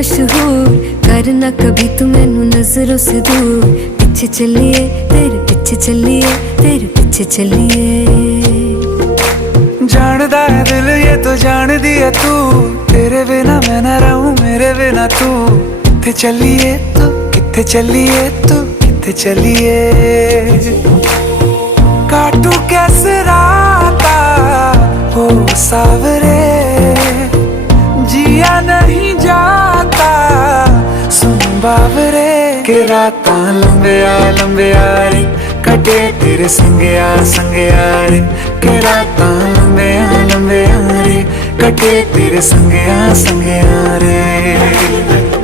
मशहूर, करना कभी तू मैनू नजरों से दूर। पीछे चलिए तेरे पीछे चलिए, तेरे पीछे चलिए। जानदा है दिल ये तो जान दिया तू, तेरे बिना मैं ना रहूं मेरे बिना तू। किथे चलिए तू, किथे चलिए तू, किथे चलिए। काटू कैसे राता हो सावरे, जिया नहीं जाता सुन बावरे। के राता लंबिया लंबिया रे, कटे तेरे संगया संगया रे। के राता लंबिया लंबिया रे, कटे तेरे संगया संगया रे।